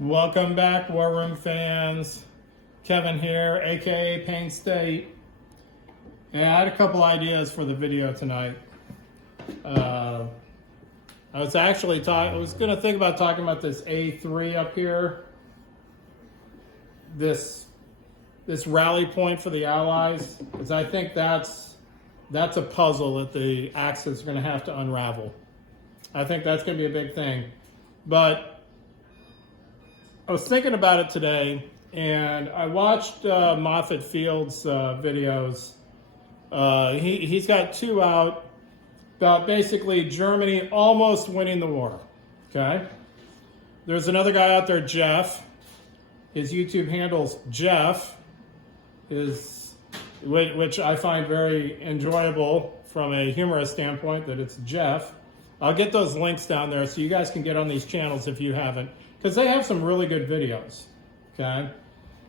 Welcome back, War Room fans. Kevin here, aka Payne State. Yeah, I had a couple ideas for the video tonight. I was going to think about talking about this A3 up here. This rally point for the Allies, because I think that's a puzzle that the Axis are going to have to unravel. I think that's going to be a big thing. But I was thinking about it today, and I watched Moffett Field's videos. He's got two out about basically Germany almost winning the war. Okay? There's another guy out there, Jeff. His YouTube handle's Jeff, which I find very enjoyable from a humorous standpoint, that it's Jeff. I'll get those links down there so you guys can get on these channels if you haven't, because they have some really good videos. Okay.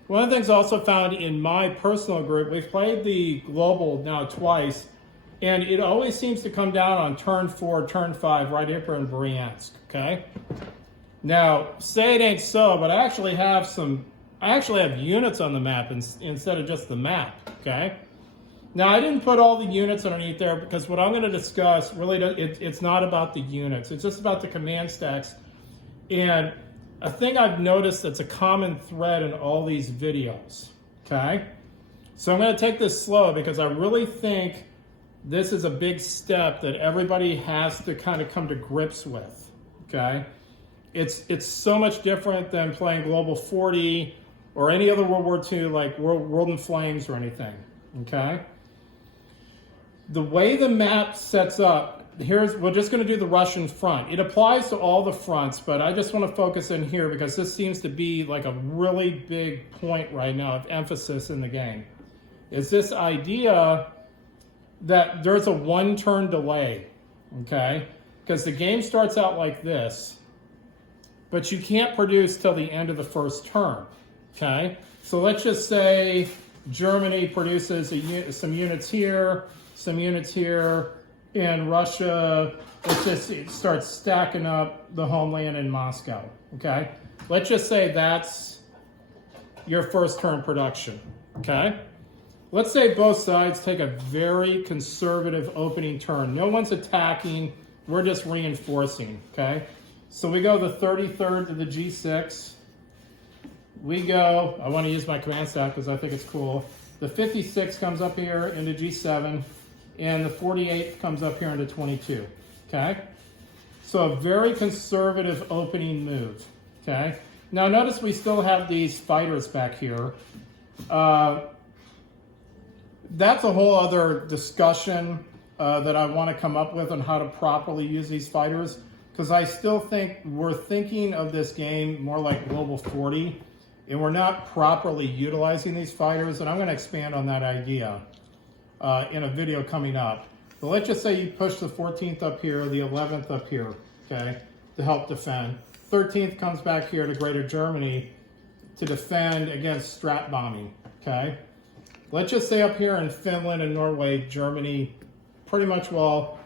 One of the things I also found in my personal group, we've played the Global now twice, and it always seems to come down on turn 4, turn 5, right here in Bryansk. Okay. Now, say it ain't so, but I actually have units on the map instead of just the map. Okay. Now, I didn't put all the units underneath there because what I'm going to discuss really, it's not about the units. It's just about the command stacks. And a thing I've noticed that's a common thread in all these videos, okay? So I'm going to take this slow because I really think this is a big step that everybody has to kind of come to grips with, okay? It's so much different than playing Global 40 or any other World War II, like World in Flames or anything, okay? The way the map sets up, we're just going to do the Russian front. It applies to all the fronts, but I just want to focus in here because this seems to be like a really big point right now of emphasis in the game. Is this idea that there's a one-turn delay, okay? Because the game starts out like this, but you can't produce till the end of the first turn, okay? So let's just say Germany produces some units here, some units here, and Russia, it starts stacking up the homeland in Moscow, okay? Let's just say that's your first turn production, okay? Let's say both sides take a very conservative opening turn. No one's attacking, we're just reinforcing, okay? So we go the 33rd to the G6. We go, I want to use my command stack because I think it's cool. The 56 comes up here into G7. And the 48th comes up here into 22, okay? So a very conservative opening move, okay? Now notice we still have these fighters back here. That's a whole other discussion that I want to come up with on how to properly use these fighters, because I still think we're thinking of this game more like Global 40, and we're not properly utilizing these fighters, and I'm going to expand on that idea in a video coming up. But let's just say you push the 14th up here, the 11th up here, okay, to help defend. 13th comes back here to Greater Germany to defend against strat bombing, okay? Let's just say up here in Finland and Norway, Germany pretty much will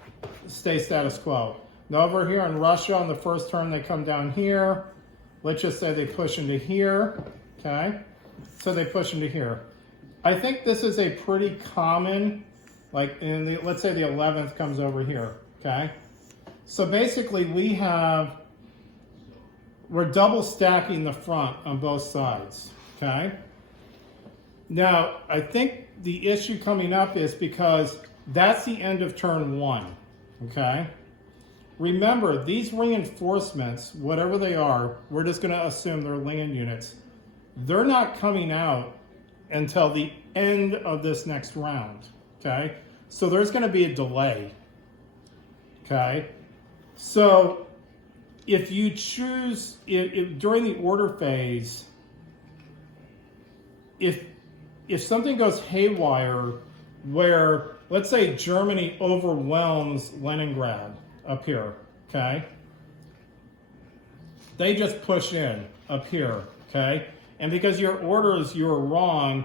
stay status quo. Now over here in Russia, on the first turn, they come down here. Let's just say they push into here, okay? So they push into here. I think this is a pretty common, like let's say the 11th comes over here, okay? So basically we're double stacking the front on both sides, okay? Now, I think the issue coming up is because that's the end of turn 1, okay? Remember, these reinforcements, whatever they are, we're just gonna assume they're Lingen units. They're not coming out until the end of this next round, okay? So there's going to be a delay, okay? So if you choose, during the order phase, if something goes haywire where, let's say Germany overwhelms Leningrad up here, okay? They just push in up here, okay? And because your orders, you were wrong,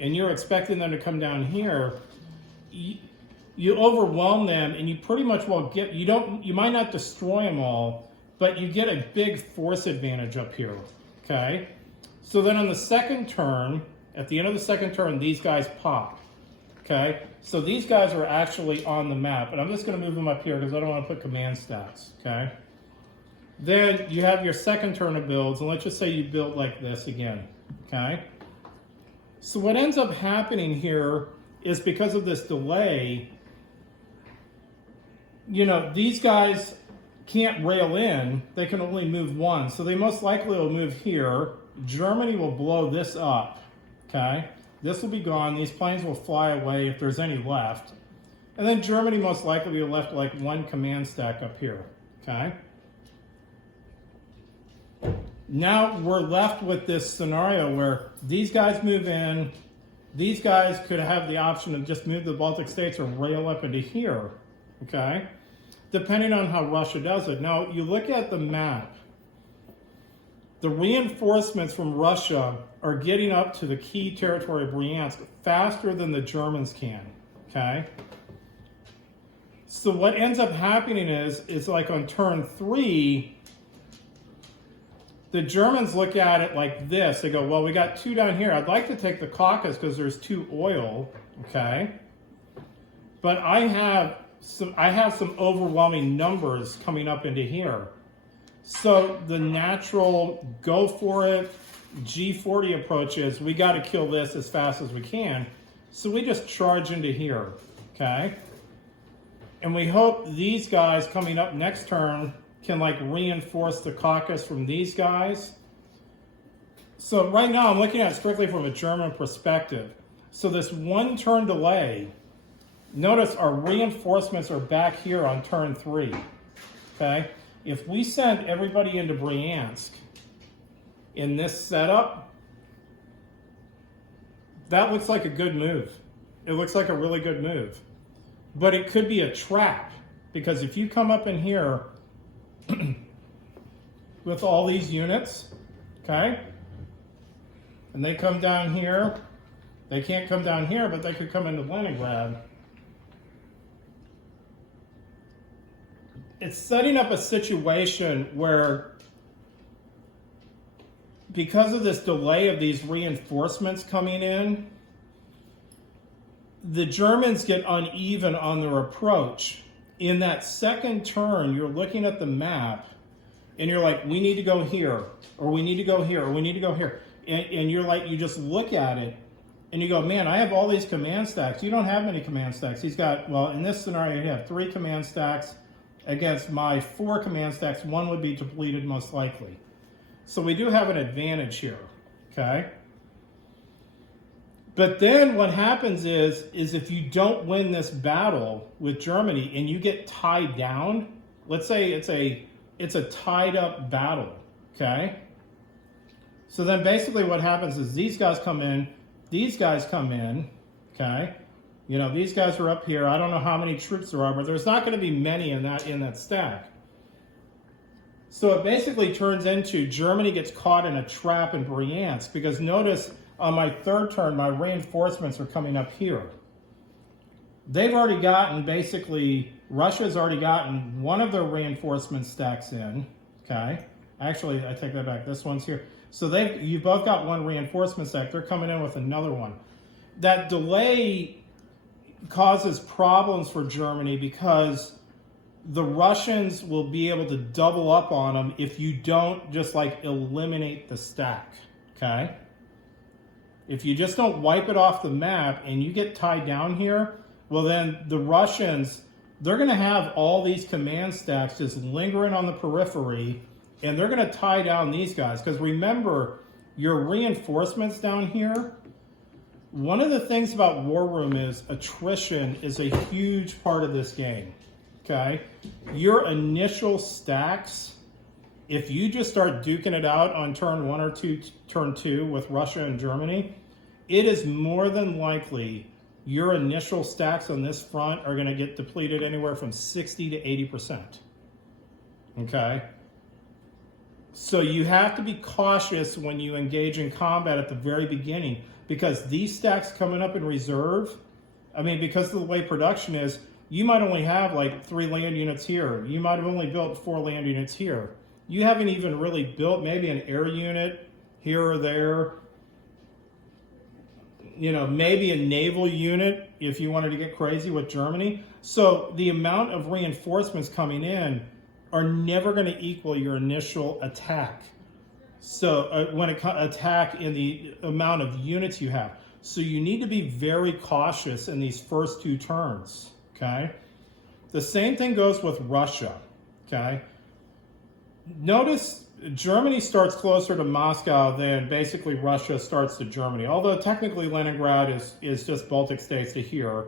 and you're expecting them to come down here, you overwhelm them, and you pretty much will get, you might not destroy them all, but you get a big force advantage up here, okay? So then on the second turn, at the end of the second turn, these guys pop, okay? So these guys are actually on the map, and I'm just gonna move them up here because I don't wanna put command stats, okay? Then you have your second turn of builds, and let's just say you build like this again, okay? So what ends up happening here is because of this delay, you know, these guys can't rail in, they can only move one. So they most likely will move here. Germany will blow this up, okay? This will be gone, these planes will fly away if there's any left. And then Germany most likely will be left like one command stack up here, okay? Now we're left with this scenario where these guys move in, these guys could have the option to just move the Baltic states or rail up into here, okay? Depending on how Russia does it. Now, you look at the map, the reinforcements from Russia are getting up to the key territory of Bryansk faster than the Germans can, okay? So what ends up happening is like on turn 3, the Germans look at it like this. They go, well, we got 2 down here. I'd like to take the Caucasus because there's 2 oil, okay? But I have some overwhelming numbers coming up into here. So the natural go for it G40 approach is we got to kill this as fast as we can. So we just charge into here, okay? And we hope these guys coming up next turn can like reinforce the Caucasus from these guys. So right now I'm looking at it strictly from a German perspective. So this 1 turn delay, notice our reinforcements are back here on turn 3, okay? If we send everybody into Bryansk in this setup, that looks like a good move. It looks like a really good move. But it could be a trap, because if you come up in here with all these units, okay, and they come down here, they can't come down here, but they could come into Leningrad. It's setting up a situation where, because of this delay of these reinforcements coming in, the Germans get uneven on their approach. In that second turn, you're looking at the map, and you're like, we need to go here, or we need to go here, or we need to go here. And you're like, you just look at it, and you go, man, I have all these command stacks. You don't have many command stacks. He's got, well, in this scenario, you have 3 command stacks. Against my 4 command stacks, 1 would be depleted most likely. So we do have an advantage here, okay? But then what happens is if you don't win this battle with Germany and you get tied down, let's say it's a tied up battle, okay? So then basically what happens is these guys come in, okay? You know, these guys are up here. I don't know how many troops there are, but there's not going to be many in that stack. So it basically turns into Germany gets caught in a trap in Bryansk, because notice on my 3rd turn, my reinforcements are coming up here. They've already gotten, basically, Russia's already gotten one of their reinforcement stacks in, okay? Actually, I take that back. This one's here. So you both got 1 reinforcement stack. They're coming in with another one. That delay causes problems for Germany because the Russians will be able to double up on them if you don't just like eliminate the stack, okay? If you just don't wipe it off the map and you get tied down here, well then the Russians, they're gonna have all these command stacks just lingering on the periphery, and they're gonna tie down these guys. Because remember, your reinforcements down here, one of the things about War Room is attrition is a huge part of this game, okay? Your initial stacks, if you just start duking it out on turn 1 or turn 2 with Russia and Germany, it is more than likely your initial stacks on this front are gonna get depleted anywhere from 60 to 80%, okay? So you have to be cautious when you engage in combat at the very beginning, because these stacks coming up in reserve, I mean, because of the way production is, you might only have like 3 land units here. You might have only built 4 land units here. You haven't even really built maybe an air unit here or there. You know, maybe a naval unit if you wanted to get crazy with Germany. So the amount of reinforcements coming in are never going to equal your initial attack. So when it attack in the amount of units you have. So you need to be very cautious in these first two turns, okay? The same thing goes with Russia, okay? Notice Germany starts closer to Moscow than basically Russia starts to Germany. Although technically Leningrad is just Baltic states to here.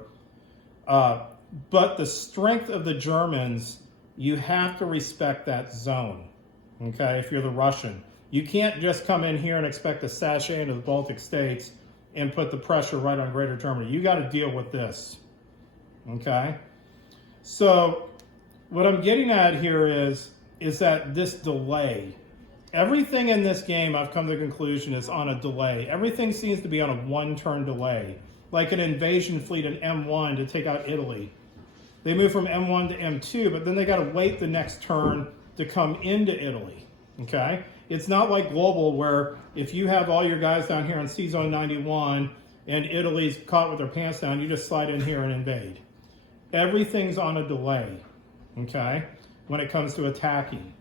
But the strength of the Germans, you have to respect that zone, okay, if you're the Russian. You can't just come in here and expect to sashay into the Baltic states and put the pressure right on Greater Germany. You got to deal with this, okay? So what I'm getting at here is that this delay, everything in this game I've come to the conclusion is on a delay. Everything seems to be on a one-turn delay, like an invasion fleet in M1 to take out Italy. They move from M1 to M2, but then they got to wait the next turn to come into Italy, okay? It's not like global where if you have all your guys down here in C-Zone 91 and Italy's caught with their pants down, you just slide in here and invade. Everything's on a delay, okay, when it comes to attacking.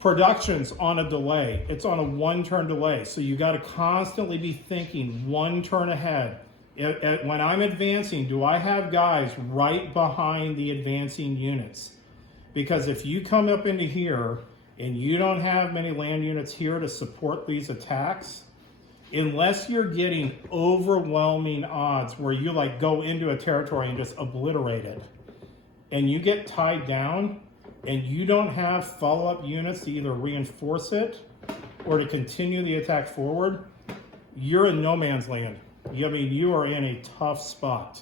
Production's on a delay. It's on a one-turn delay. So you got to constantly be thinking one turn ahead. When I'm advancing, do I have guys right behind the advancing units? Because if you come up into here and you don't have many land units here to support these attacks, unless you're getting overwhelming odds where you like go into a territory and just obliterate it, and you get tied down and you don't have follow-up units to either reinforce it or to continue the attack forward, you're in no man's land. I mean, you are in a tough spot,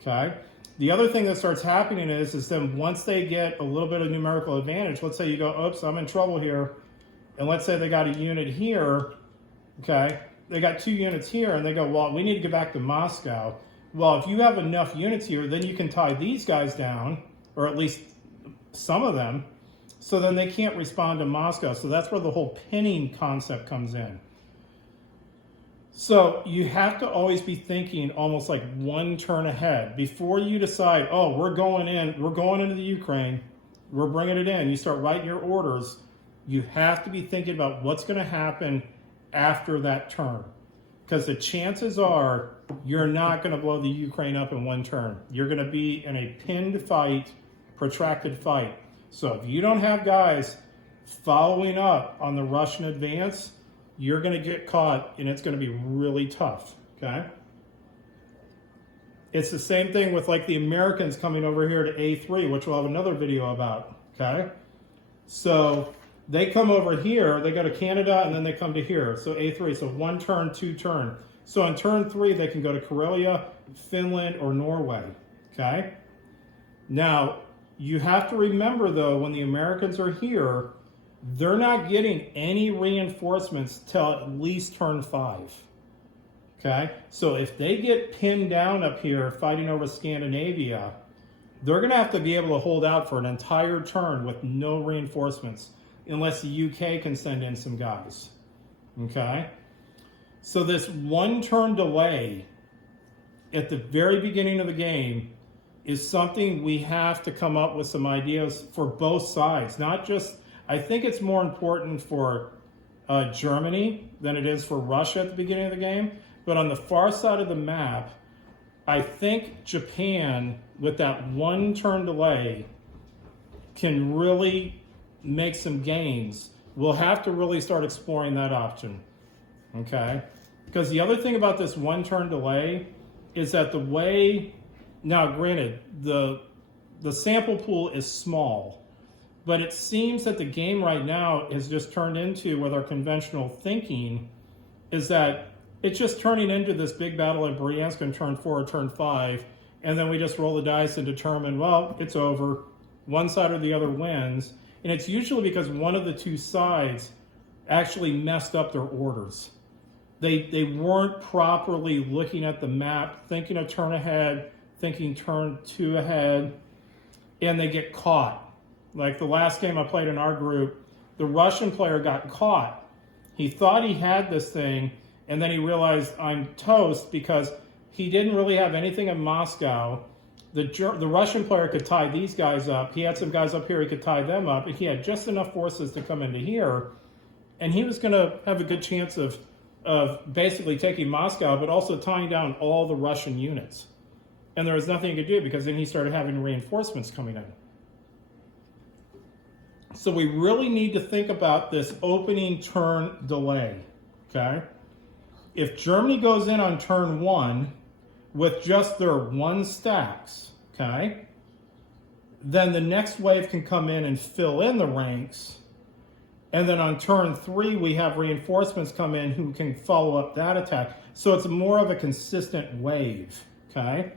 okay? The other thing that starts happening is then once they get a little bit of numerical advantage, let's say you go, oops, I'm in trouble here, and let's say they got a unit here, okay? They got 2 units here, and they go, well, we need to get back to Moscow. Well, if you have enough units here, then you can tie these guys down, or at least some of them, so then they can't respond to Moscow. So that's where the whole pinning concept comes in. So you have to always be thinking almost like one turn ahead before you decide, oh, we're going into the Ukraine, we're bringing it in. You start writing your orders. You have to be thinking about what's going to happen after that turn, because the chances are you're not going to blow the Ukraine up in one turn. You're going to be in a pinned fight, protracted fight. So if you don't have guys following up on the Russian advance, you're going to get caught, and it's going to be really tough, okay? It's the same thing with like the Americans coming over here to A3, which we'll have another video about, okay? So they come over here, they go to Canada, and then they come to here. So A3, so 1 turn, 2 turn. So on turn 3, they can go to Karelia, Finland, or Norway, okay? Now, you have to remember, though, when the Americans are here, they're not getting any reinforcements till at least turn 5, okay? So if they get pinned down up here fighting over Scandinavia, they're going to have to be able to hold out for an entire turn with no reinforcements, unless the UK can send in some guys, okay? So this 1 turn delay at the very beginning of the game is something we have to come up with some ideas for both sides. Not just, I think it's more important for Germany than it is for Russia at the beginning of the game, but on the far side of the map, I think Japan, with that 1 turn delay, can really make some gains. We'll have to really start exploring that option, okay? Because the other thing about this 1 turn delay is that the way, now granted, the sample pool is small, but it seems that the game right now is just turned into, with our conventional thinking, is that it's just turning into this big battle at Bryansk on turn 4 or turn 5, and then we just roll the dice and determine, well, it's over. One side or the other wins. And it's usually because one of the two sides actually messed up their orders. They weren't properly looking at the map, thinking a turn ahead, thinking turn 2 ahead, and they get caught. Like the last game I played in our group, the Russian player got caught He thought he had this thing, and then he realized I'm toast because he didn't really have anything in Moscow. The Russian player could tie these guys up. He had some guys up here, he could tie them up, and he had just enough forces to come into here, and he was going to have a good chance of basically taking Moscow, but also tying down all the Russian units. And there was nothing he could do because then he started having reinforcements coming in. So we really need to think about this opening turn delay, okay? If Germany goes in on turn 1 with just their 1 stacks, okay, then the next wave can come in and fill in the ranks. And then on turn 3, we have reinforcements come in who can follow up that attack. So it's more of a consistent wave, okay?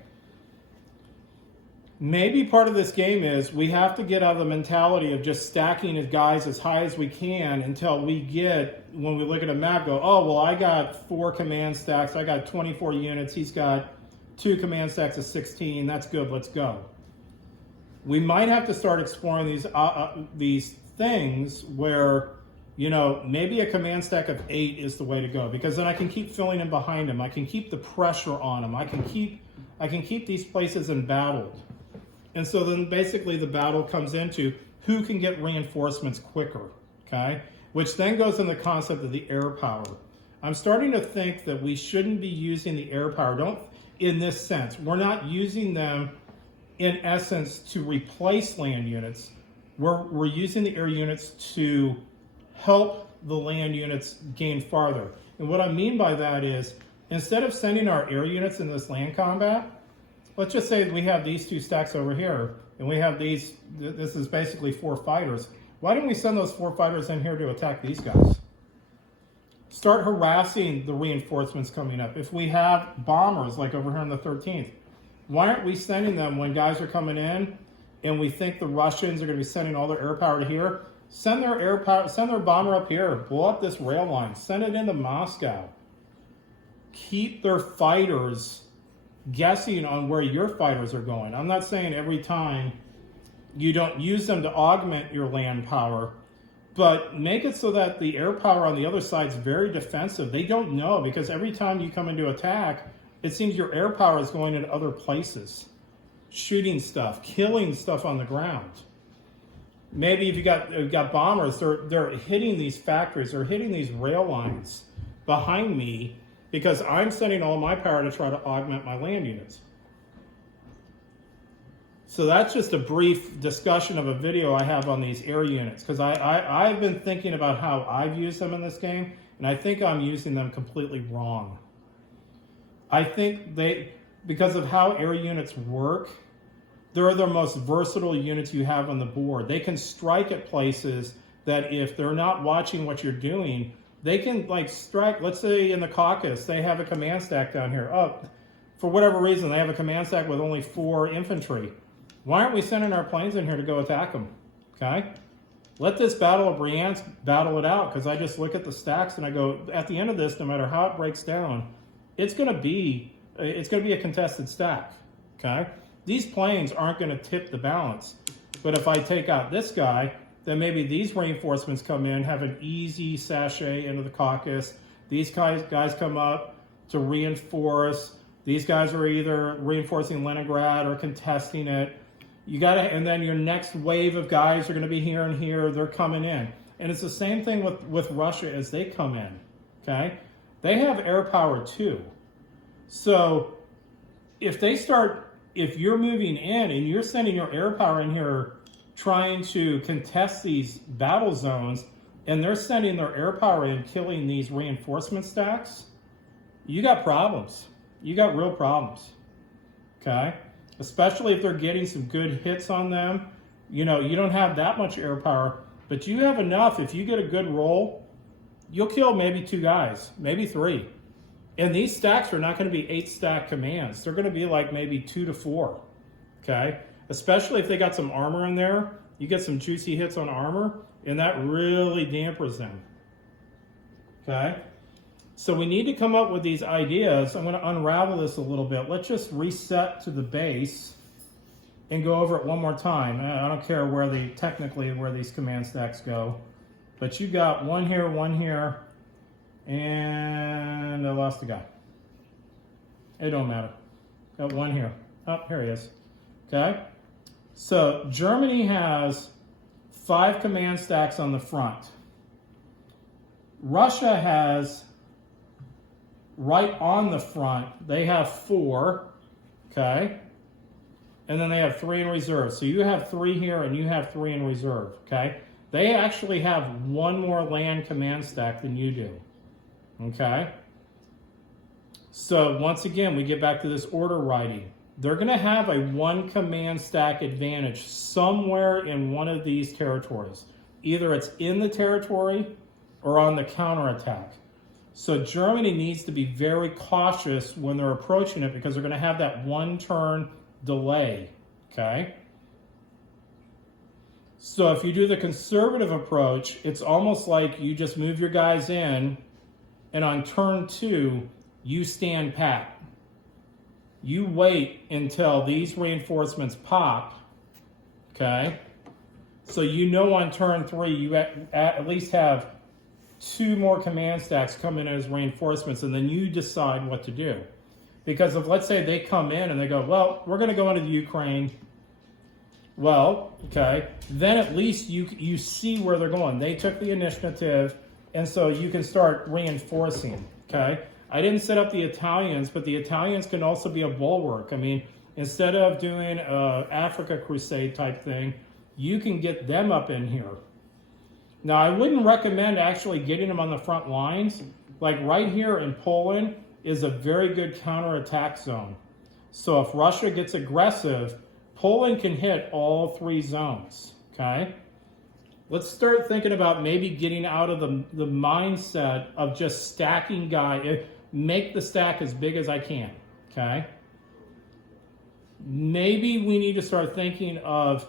Maybe part of this game is we have to get out of the mentality of just stacking his guys as high as we can until we get, when we look at a map, go, oh, well, I got 4 command stacks. I got 24 units. He's got 2 command stacks of 16. That's good. Let's go. We might have to start exploring these things where, you know, maybe a command stack of 8 is the way to go, because then I can keep filling in behind him. I can keep the pressure on him. I can keep these places embattled. And so then basically the battle comes into who can get reinforcements quicker, okay? Which then goes in the concept of the air power. I'm starting to think that we shouldn't be using the air power, in this sense. We're not using them in essence to replace land units. We're using the air units to help the land units gain farther. And what I mean by that is, instead of sending our air units in this land combat, let's just say we have these 2 stacks over here, and we have these, this is basically 4 fighters. Why don't we send those 4 fighters in here to attack these guys? Start harassing the reinforcements coming up. If we have bombers, like over here on the 13th, why aren't we sending them when guys are coming in and we think the Russians are going to be sending all their air power to here? Send their air power, send their bomber up here, blow up this rail line, send it into Moscow. Keep their fighters guessing on where your fighters are going. I'm not saying every time you don't use them to augment your land power, but make it so that the air power on the other side is very defensive. They don't know, because every time you come into attack, it seems your air power is going into other places, shooting stuff, killing stuff on the ground. Maybe if you got bombers, they're hitting these factories, they're hitting these rail lines behind me, because I'm sending all my power to try to augment my land units. So that's just a brief discussion of a video I have on these air units, because I've been thinking about how I've used them in this game, and I think I'm using them completely wrong. I think because of how air units work, they're the most versatile units you have on the board. They can strike at places that if they're not watching what you're doing, they can like strike. Let's say in the Caucasus, they have a command stack down here. Oh, for whatever reason, they have a command stack with only 4 infantry. Why aren't we sending our planes in here to go attack them? Okay? Let this Battle of Bryansk battle it out, because I just look at the stacks and I go, at the end of this, no matter how it breaks down, it's going to be a contested stack. Okay? These planes aren't going to tip the balance. But if I take out this guy, then maybe these reinforcements come in, have an easy sachet into the Caucasus. These guys come up to reinforce. These guys are either reinforcing Leningrad or contesting it. And then your next wave of guys are going to be here and here. They're coming in. And it's the same thing with Russia as they come in. Okay? They have air power too. So if you're moving in and you're sending your air power in here trying to contest these battle zones, and they're sending their air power in, killing these reinforcement stacks, you got problems. You got real problems, okay? Especially if they're getting some good hits on them. You know, you don't have that much air power, but you have enough. If you get a good roll, you'll kill maybe 2 guys, maybe 3. And these stacks are not going to be 8-stack commands. They're going to be like maybe 2 to 4, okay? Especially if they got some armor in there. You get some juicy hits on armor, and that really dampers them, okay? So we need to come up with these ideas. I'm going to unravel this a little bit. Let's just reset to the base and go over it one more time. I don't care where these command stacks go, but you got one here, And I lost the guy. It don't matter. Got one here. Oh, here he is. Okay. So Germany has 5 command stacks on the front. Russia has, right on the front, they have 4. Okay. And then they have 3 in reserve. So you have 3 here and you have 3 in reserve. Okay. They actually have 1 more land command stack than you do. Okay. So once again, we get back to this order writing. They're going to have a 1 command stack advantage somewhere in one of these territories. Either it's in the territory or on the counterattack. So Germany needs to be very cautious when they're approaching it because they're going to have that 1 turn delay. Okay. So if you do the conservative approach, it's almost like you just move your guys in, and on turn 2, you stand pat. You wait until these reinforcements pop, okay? So you know on turn 3, you at least have 2 more command stacks come in as reinforcements, and then you decide what to do. Because if, let's say, they come in and they go, well, we're going to go into the Ukraine. Well, okay, then at least you see where they're going. They took the initiative, and so you can start reinforcing, okay? I didn't set up the Italians, but the Italians can also be a bulwark. I mean, instead of doing a Africa Crusade type thing, you can get them up in here. Now, I wouldn't recommend actually getting them on the front lines. Like right here in Poland is a very good counterattack zone. So if Russia gets aggressive, Poland can hit all 3 zones, okay? Let's start thinking about maybe getting out of the mindset of just stacking guys. Make the stack as big as I can, okay? Maybe we need to start thinking of,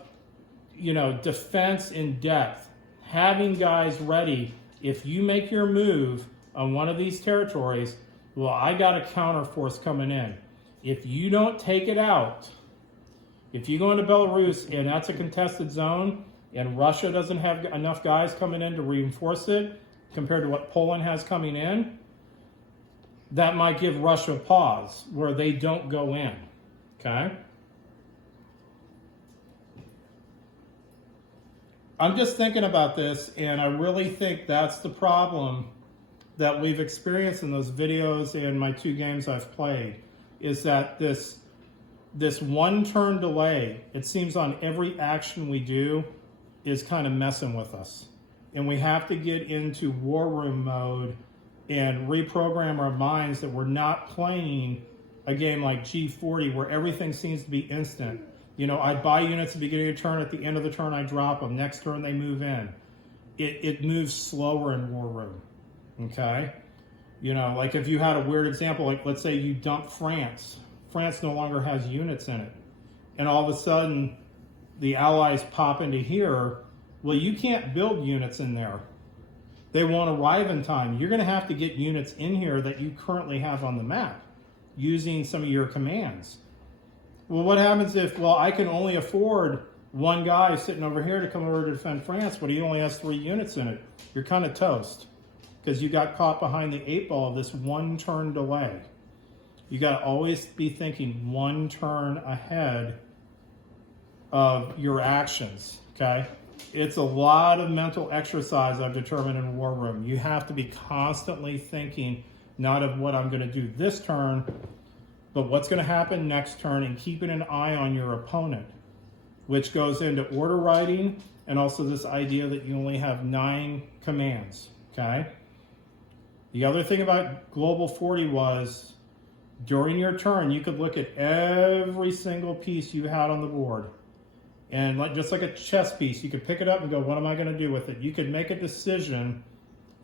defense in depth. Having guys ready. If you make your move on one of these territories, well, I got a counter force coming in. If you don't take it out, if you go into Belarus and that's a contested zone and Russia doesn't have enough guys coming in to reinforce it compared to what Poland has coming in, that might give Russia pause where they don't go in, okay? I'm just thinking about this, and I really think that's the problem that we've experienced in those videos and my 2 games I've played, is that this 1 turn delay, it seems on every action we do, is kind of messing with us. And we have to get into war room mode and reprogram our minds that we're not playing a game like G40 where everything seems to be instant. I buy units at the beginning of the turn, at the end of the turn I drop them, next turn they move in. It moves slower in war room, okay? Like if you had a weird example, like let's say you dump France. France no longer has units in it. And all of a sudden, the Allies pop into here. Well, you can't build units in there. They won't arrive in time. You're going to have to get units in here that you currently have on the map using some of your commands. Well, what happens if, I can only afford 1 guy sitting over here to come over to defend France, but he only has 3 units in it? You're kind of toast because you got caught behind the 8 ball of this 1 turn delay. You got to always be thinking 1 turn ahead of your actions, okay? It's a lot of mental exercise I've determined in War Room. You have to be constantly thinking not of what I'm going to do this turn, but what's going to happen next turn, and keeping an eye on your opponent, which goes into order writing and also this idea that you only have 9 commands, okay? The other thing about Global 40 was during your turn, you could look at every single piece you had on the board. And just like a chess piece, you could pick it up and go, what am I going to do with it? You could make a decision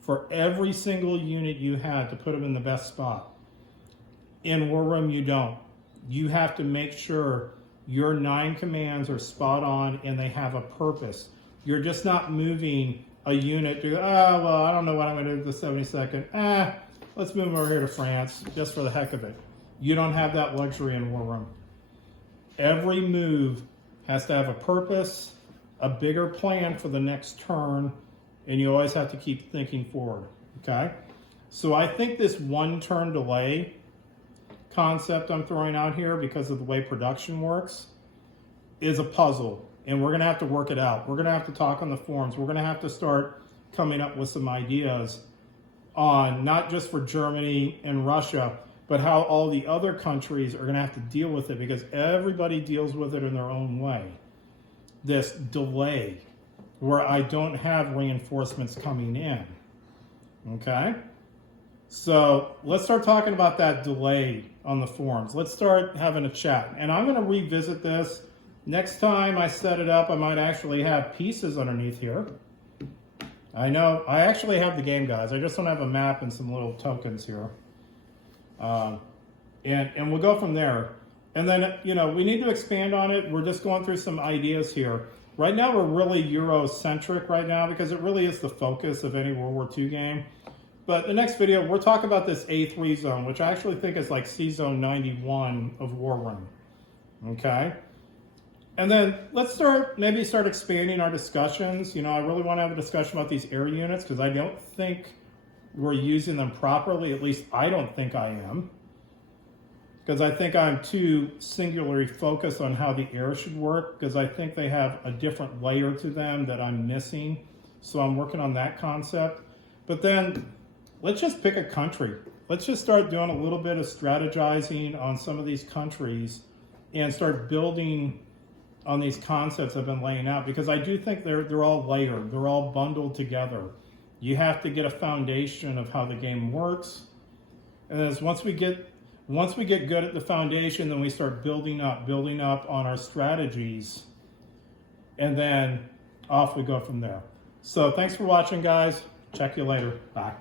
for every single unit you had to put them in the best spot. In War Room, you don't. You have to make sure your 9 commands are spot on and they have a purpose. You're just not moving a unit to, I don't know what I'm going to do with the 72nd. Let's move over here to France just for the heck of it. You don't have that luxury in War Room. Every move has to have a purpose, a bigger plan for the next turn, and you always have to keep thinking forward, okay? So I think this one turn delay concept I'm throwing out here, because of the way production works, is a puzzle, and we're gonna have to work it out. We're gonna have to talk on the forums. We're gonna have to start coming up with some ideas on, not just for Germany and Russia, but how all the other countries are gonna have to deal with it, because everybody deals with it in their own way. This delay, where I don't have reinforcements coming in, okay? So let's start talking about that delay on the forums. Let's start having a chat. And I'm going to revisit this. Next time I set it up, I might actually have pieces underneath here. I know, I actually have the game, guys. I just don't have a map and some little tokens here. And we'll go from there. And then, you know, we need to expand on it. We're just going through some ideas here. Right now, we're really Eurocentric right now, because it really is the focus of any World War II game. But the next video, we'll talk about this A3 zone, which I actually think is like C-Zone 91 of Warrun, okay? And then let's maybe start expanding our discussions. You know, I really want to have a discussion about these air units, because I don't think we're using them properly. At least I don't think I am, because I think I'm too singularly focused on how the air should work, because I think they have a different layer to them that I'm missing. So I'm working on that concept. But then let's just pick a country. Let's just start doing a little bit of strategizing on some of these countries and start building on these concepts I've been laying out, because I do think they're all layered. They're all bundled together. You have to get a foundation of how the game works. And then once we get good at the foundation, then we start building up on our strategies. And then off we go from there. So thanks for watching, guys. Check you later. Bye.